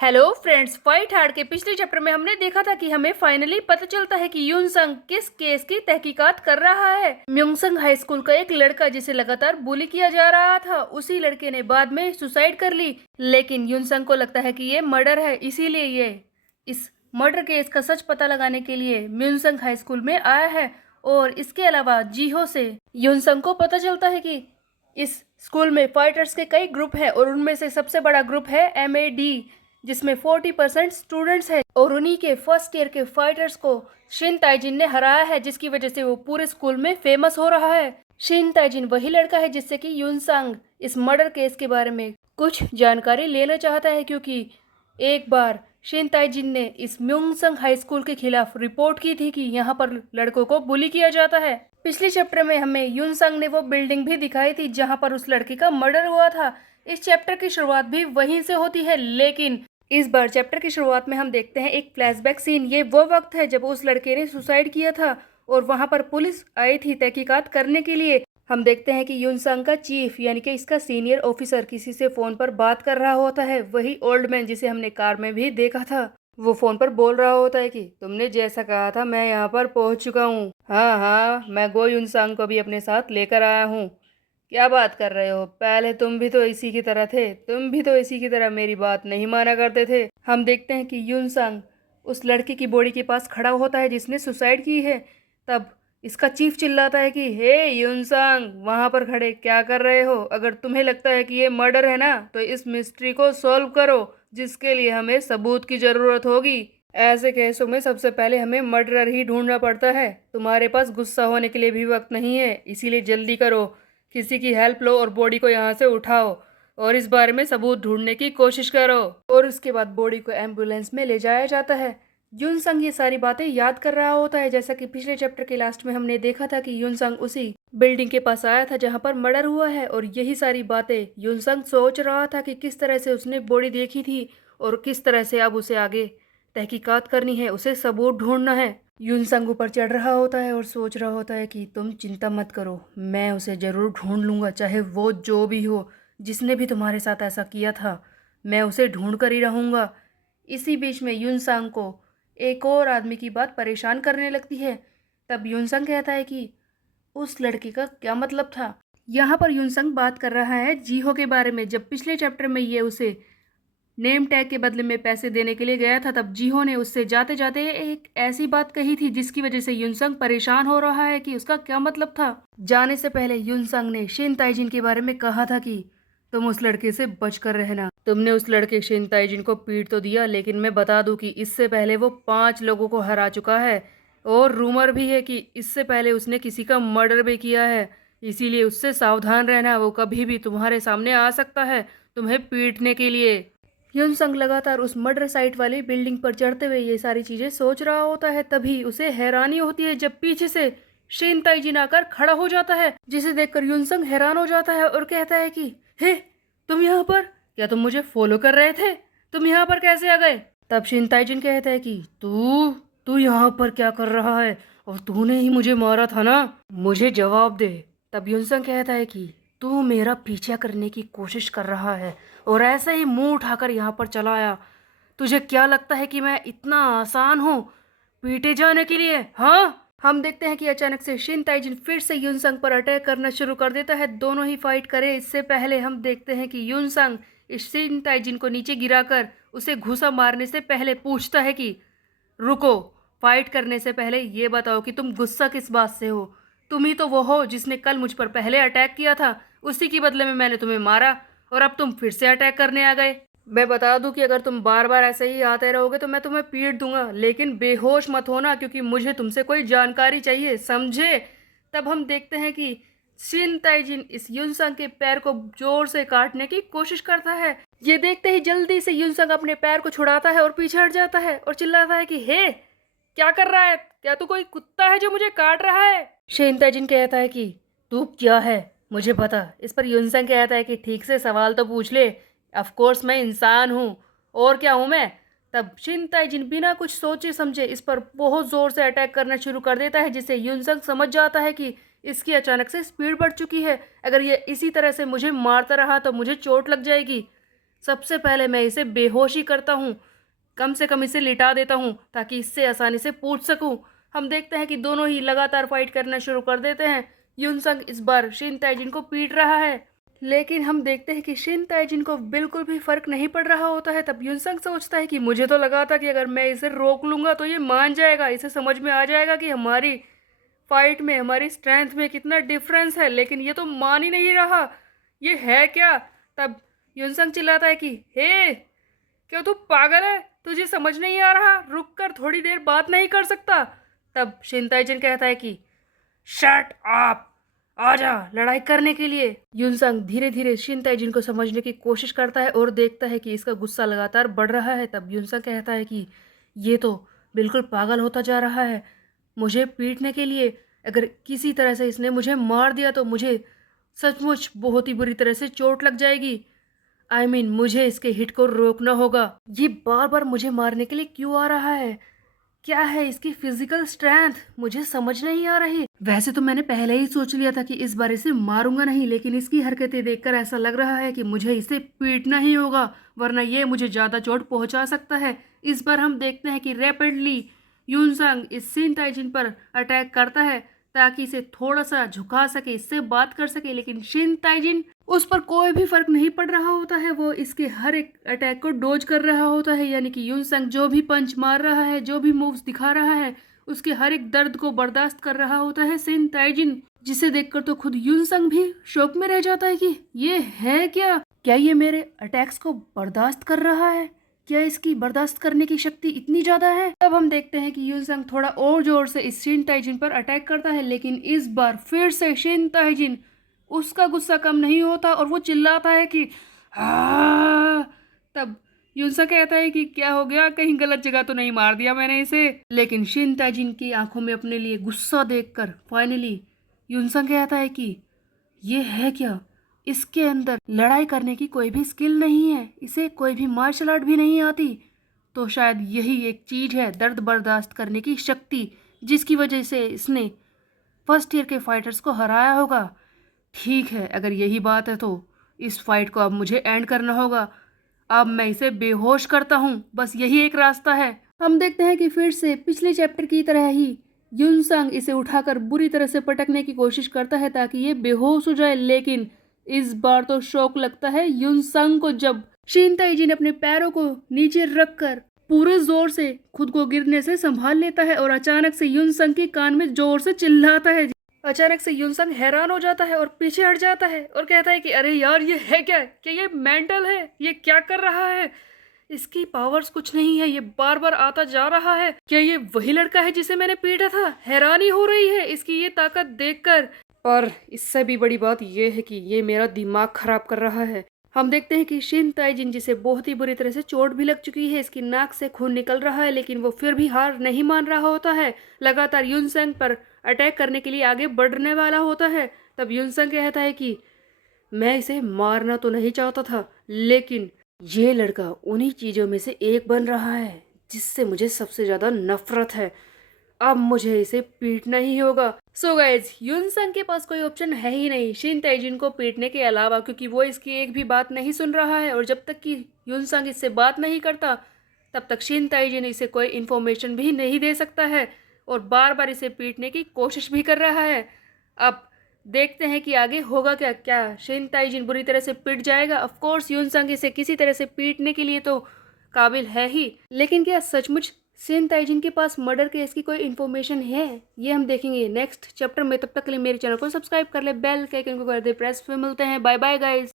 Hello friends, fight hard के पिछले chapter में हमने देखा था कि हमें फाइनली पता चलता है कि युनसंग किस केस की तहकीकात कर रहा है। म्योंगसंग हाई स्कूल का एक लड़का जिसे लगातार बुली किया जा रहा था, उसी लड़के ने बाद में सुसाइड कर ली। लेकिन युनसंग को लगता है कि ये मर्डर है, इसीलिए ये इस मर्डर केस का सच पता लगाने के लिए म्योंगसंग हाई स्कूल में आया है। और इसके अलावा जीहो से युनसंग को पता चलता है कि इस स्कूल में फाइटर्स के कई ग्रुप हैं और उनमें से सबसे बड़ा ग्रुप है MAD, जिसमें 40% स्टूडेंट्स हैं। और उन्हीं के फर्स्ट ईयर के फाइटर्स को शिन ताइजिन ने हराया है, जिसकी वजह से वो पूरे स्कूल में फेमस हो रहा है। शिन ताइजिन वही लड़का है जिससे कि युनसंग इस मर्डर केस के बारे में कुछ जानकारी लेना चाहता है, क्योंकि एक बार शिन ताइजिन ने इस म्योंगसंग हाई स्कूल के खिलाफ रिपोर्ट की थी कि यहाँ पर लड़कों को बुली किया जाता है। पिछले चैप्टर में हमें युनसंग ने वो बिल्डिंग भी दिखाई थी जहाँ पर उस लड़के का मर्डर हुआ था। इस चैप्टर की शुरुआत भी वहीं से होती है, लेकिन इस बार चैप्टर की शुरुआत में हम देखते हैं एक फ्लैशबैक सीन। ये वो वक्त है जब उस लड़के ने सुसाइड किया था और वहां पर पुलिस आई थी तहकीकात करने के लिए। हम देखते हैं कि युनसंग का चीफ यानी कि इसका सीनियर ऑफिसर किसी से फोन पर बात कर रहा होता है, वही ओल्ड मैन जिसे हमने कार में भी देखा था। वो फोन पर बोल रहा होता है कि तुमने जैसा कहा था मैं यहाँ पर पहुंच चुका हूँ। हाँ हाँ, मैं गो युनसंग को भी अपने साथ लेकर आया हूँ। क्या बात कर रहे हो? पहले तुम भी तो इसी की तरह थे, तुम भी तो इसी की तरह मेरी बात नहीं माना करते थे। हम देखते हैं कि युनसंग उस लड़के की बॉडी के पास खड़ा होता है जिसने सुसाइड की है। तब इसका चीफ चिल्लाता है कि हे युनसंग, वहां पर खड़े क्या कर रहे हो? अगर तुम्हें लगता है कि ये मर्डर है ना, तो इस मिस्ट्री को सॉल्व करो, जिसके लिए हमें सबूत की जरूरत होगी। ऐसे केसों में सबसे पहले हमें मर्डरर ही ढूंढना पड़ता है। तुम्हारे पास गुस्सा होने के लिए भी वक्त नहीं है, इसीलिए जल्दी करो, किसी की हेल्प लो और बॉडी को यहाँ से उठाओ और इस बारे में सबूत ढूंढने की कोशिश करो। और उसके बाद बॉडी को एम्बुलेंस में ले जाया जाता है। युनसंग ये सारी बातें याद कर रहा होता है, जैसा कि पिछले चैप्टर के लास्ट में हमने देखा था कि युनसंग उसी बिल्डिंग के पास आया था जहाँ पर मर्डर हुआ है। और यही सारी बातें युनसंग सोच रहा था कि किस तरह से उसने बॉडी देखी थी और किस तरह से अब उसे आगे तहकीकात करनी है, उसे सबूत ढूंढना है। युनसंग ऊपर चढ़ रहा होता है और सोच रहा होता है कि तुम चिंता मत करो, मैं उसे जरूर ढूंढ लूंगा, चाहे वो जो भी हो, जिसने भी तुम्हारे साथ ऐसा किया था, मैं उसे ढूंढ कर ही रहूंगा। इसी बीच में युनसंग को एक और आदमी की बात परेशान करने लगती है। तब युनसंग कहता है कि उस लड़के का क्या मतलब था। यहाँ पर युनसंग बात कर रहा है जीहो के बारे में। जब पिछले चैप्टर में ये उसे नेम टैग के बदले में पैसे देने के लिए गया था, तब जीहो ने उससे जाते जाते एक ऐसी बात कही थी जिसकी वजह से युनसंग परेशान हो रहा है कि उसका क्या मतलब था। जाने से पहले युनसंग ने शिन ताइजिन के बारे में कहा था कि तुम उस लड़के से बच कर रहना। तुमने उस लड़के शिन ताइजिन को पीट तो दिया, लेकिन मैं बता दूं कि इससे पहले वो 5 लोगों को हरा चुका है और रूमर भी है कि इससे पहले उसने किसी का मर्डर भी किया है। इसीलिए उससे सावधान रहना, वो कभी भी तुम्हारे सामने आ सकता है तुम्हें पीटने के लिए। युनसंग लगातार उस मर्डर साइट वाली बिल्डिंग पर चढ़ते हुए ये सारी चीजें सोच रहा होता है। तभी उसे हैरानी होती है जब पीछे से शिन ताइजिन आकर खड़ा हो जाता है, जिसे देखकर युनसंग हैरान हो जाता है और कहता है कि हे, तुम यहाँ पर? क्या तुम मुझे फॉलो कर रहे थे? तुम यहाँ पर कैसे आ गए? तब शिन ताइजिन कहता है कि तू तू यहाँ पर क्या कर रहा है? और तूने ही मुझे मारा था ना, मुझे जवाब दे। तब युनसंग कहता है कि तू मेरा पीछा करने की कोशिश कर रहा है और ऐसे ही मुंह उठाकर यहाँ पर चला आया। तुझे क्या लगता है कि मैं इतना आसान हूँ पीटे जाने के लिए? हाँ। हम देखते हैं कि अचानक से शिन ताइजिन फिर से युनसंग पर अटैक करना शुरू कर देता है। दोनों ही फाइट करे इससे पहले हम देखते हैं कि युनसंग इस शिन ताइजिन को नीचे गिराकर उसे घुसा मारने से पहले पूछता है कि रुको, फाइट करने से पहले ये बताओ कि तुम गुस्सा किस बात से हो? तुम ही तो वो हो जिसने कल मुझ पर पहले अटैक किया था, उसी के बदले में मैंने तुम्हें मारा और अब तुम फिर से अटैक करने आ गए। मैं बता दूं कि अगर तुम बार बार ऐसे ही आते रहोगे तो मैं तुम्हें पीट दूंगा, लेकिन बेहोश मत होना क्योंकि मुझे तुमसे कोई जानकारी चाहिए, समझे? तब हम देखते हैं कि शिन ताइजिन इस युनसंग के पैर को जोर से काटने की कोशिश करता है। ये देखते ही जल्दी से युनसंग अपने पैर को छुड़ाता है और पीछे हट जाता है और चिल्लाता है कि हे, क्या कर रहा है? क्या तू कोई कुत्ता है जो मुझे काट रहा है? शिन ताइजिन कहता है कि तू क्या है मुझे पता। इस पर युनसंग कहता है कि ठीक से सवाल तो पूछ ले। ऑफ कोर्स मैं इंसान हूँ, और क्या हूँ मैं? तब शिन ताइजिन बिना कुछ सोचे समझे इस पर बहुत जोर से अटैक करना शुरू कर देता है, जिससे युनसंग समझ जाता है कि इसकी अचानक से स्पीड बढ़ चुकी है। अगर ये इसी तरह से मुझे मारता रहा तो मुझे चोट लग जाएगी। सबसे पहले मैं इसे बेहोशी करता हूँ, कम से कम इसे लिटा देता हूँ ताकि इससे आसानी से पूछ सकूँ। हम देखते हैं कि दोनों ही लगातार फाइट करना शुरू कर देते हैं। यूनसंग इस बार शिन ताइजिन को पीट रहा है, लेकिन हम देखते हैं कि शिन ताइजिन को बिल्कुल भी फर्क नहीं पड़ रहा होता है। तब यूनसंग सोचता है कि मुझे तो लगा था कि अगर मैं इसे रोक लूंगा तो ये मान जाएगा, इसे समझ में आ जाएगा कि हमारी फाइट में, हमारी स्ट्रेंथ में कितना डिफरेंस है, लेकिन ये तो मान ही नहीं रहा। ये है क्या? तब यूनसंग चिल्लाता है कि हे, क्या तू पागल है? तुझे समझ नहीं आ रहा? रुक कर थोड़ी देर बात नहीं कर सकता? तब शिन ताइजिन कहता है कि शट अप, आजा लड़ाई करने के लिए। यूनसंग धीरे धीरे शिन ताइजिन को समझने की कोशिश करता है और देखता है कि इसका गुस्सा लगातार बढ़ रहा है। तब यूनसंग कहता है कि ये तो बिल्कुल पागल होता जा रहा है मुझे पीटने के लिए। अगर किसी तरह से इसने मुझे मार दिया तो मुझे सचमुच बहुत ही बुरी तरह से चोट लग जाएगी। मुझे इसके हिट को रोकना होगा। ये बार बार मुझे मारने के लिए क्यों आ रहा है? क्या है इसकी फिजिकल स्ट्रेंथ? मुझे समझ नहीं आ रही। वैसे तो मैंने पहले ही सोच लिया था कि इस बार इसे मारूंगा नहीं, लेकिन इसकी हरकतें देखकर ऐसा लग रहा है कि मुझे इसे पीटना ही होगा, वरना ये मुझे ज्यादा चोट पहुंचा सकता है। इस बार हम देखते हैं कि रैपिडली यूनसंग इस शिन ताइजिन पर अटैक करता है ताकि इसे थोड़ा सा झुका सके, इससे बात कर सके, लेकिन शिन ताइजिन उस पर कोई भी फर्क नहीं पड़ रहा होता है। वो इसके हर एक अटैक को डोज कर रहा होता है, यानी कि यूनसंग जो भी पंच मार रहा है, जो भी मूव्स दिखा रहा है, उसके हर एक दर्द को बर्दाश्त कर रहा होता है शिन ताइजिन, जिसे देखकर तो खुद यूनसंग भी शौक में रह जाता है कि ये है क्या ये मेरे अटैक्स को बर्दाश्त कर रहा है? क्या इसकी बर्दाश्त करने की शक्ति इतनी ज्यादा है? तब हम देखते हैं कि यूनसंग थोड़ा और जोर से इस शिन ताइजिन पर अटैक करता है, लेकिन इस बार फिर से शिन ताइजिन, उसका गुस्सा कम नहीं होता और वो चिल्लाता है कि तब यूनसंग कहता है कि क्या हो गया, कहीं गलत जगह तो नहीं मार दिया मैंने इसे? लेकिन शिन ताइजिन की आंखों में अपने लिए गुस्सा देखकर फाइनली यूनसंग कहता है कि ये है क्या, इसके अंदर लड़ाई करने की कोई भी स्किल नहीं है, इसे कोई भी मार्शल आर्ट भी नहीं आती। तो शायद यही एक चीज है, दर्द बर्दाश्त करने की शक्ति, जिसकी वजह से इसने फर्स्ट ईयर के फाइटर्स को हराया होगा। ठीक है, अगर यही बात है तो इस फाइट को अब मुझे एंड करना होगा। अब मैं इसे बेहोश करता हूँ, बस यही एक रास्ता है। हम देखते हैं कि फिर से पिछले चैप्टर की तरह ही यूनसंग इसे उठाकर बुरी तरह से पटकने की कोशिश करता है ताकि ये बेहोश हो जाए, लेकिन इस बार तो शौक लगता है यूनसंग को जब शिन ताइजिन अपने पैरों को नीचे रखकर पूरे जोर से खुद को गिरने से संभाल लेता है और अचानक से यूनसंग के कान में जोर से चिल्लाता है। अचानक से यूनसंग हैरान हो जाता है और पीछे हट जाता है और कहता है कि अरे यार, ये है क्या ये मेंटल है? ये क्या कर रहा है? इसकी पावर्स कुछ नहीं है, ये बार बार आता जा रहा है। क्या ये वही लड़का है जिसे मैंने पीटा था? हैरानी हो रही है इसकी ये ताकत देखकर। और इससे भी बड़ी बात ये है कि ये मेरा दिमाग खराब कर रहा है। हम देखते हैं कि शिन ताइजिन, जिसे बहुत ही बुरी तरह से चोट भी लग चुकी है, इसकी नाक से खून निकल रहा है, लेकिन वो फिर भी हार नहीं मान रहा होता है, लगातार यूनसंग पर अटैक करने के लिए आगे बढ़ने वाला होता है। तब यूनसंग कहता है कि मैं इसे मारना तो नहीं चाहता था, लेकिन ये लड़का उन्हीं चीज़ों में से एक बन रहा है जिससे मुझे सबसे ज़्यादा नफरत है। अब मुझे इसे पीटना ही होगा। सो गाइज, यूनसंग के पास कोई ऑप्शन है ही नहीं शिन ताइजिन को पीटने के अलावा, क्योंकि वो इसकी एक भी बात नहीं सुन रहा है, और जब तक कि यूनसंग इससे बात नहीं करता तब तक शिन ताइजिन इसे कोई इन्फॉर्मेशन भी नहीं दे सकता है, और बार बार इसे पीटने की कोशिश भी कर रहा है। अब देखते हैं कि आगे होगा क्या शिन ताइजिन बुरी तरह से पीट जाएगा? ऑफ कोर्स यूनसंग इसे किसी तरह से पीटने के लिए तो काबिल है ही, लेकिन क्या सचमुच शिन ताइजिन के पास मर्डर केस की कोई इन्फॉर्मेशन है? ये हम देखेंगे नेक्स्ट चैप्टर में। तब तक के लिए मेरे चैनल को सब्सक्राइब कर ले, बेल के आइकन को कर दे प्रेस। फिर मिलते हैं, बाय बाय गाइस।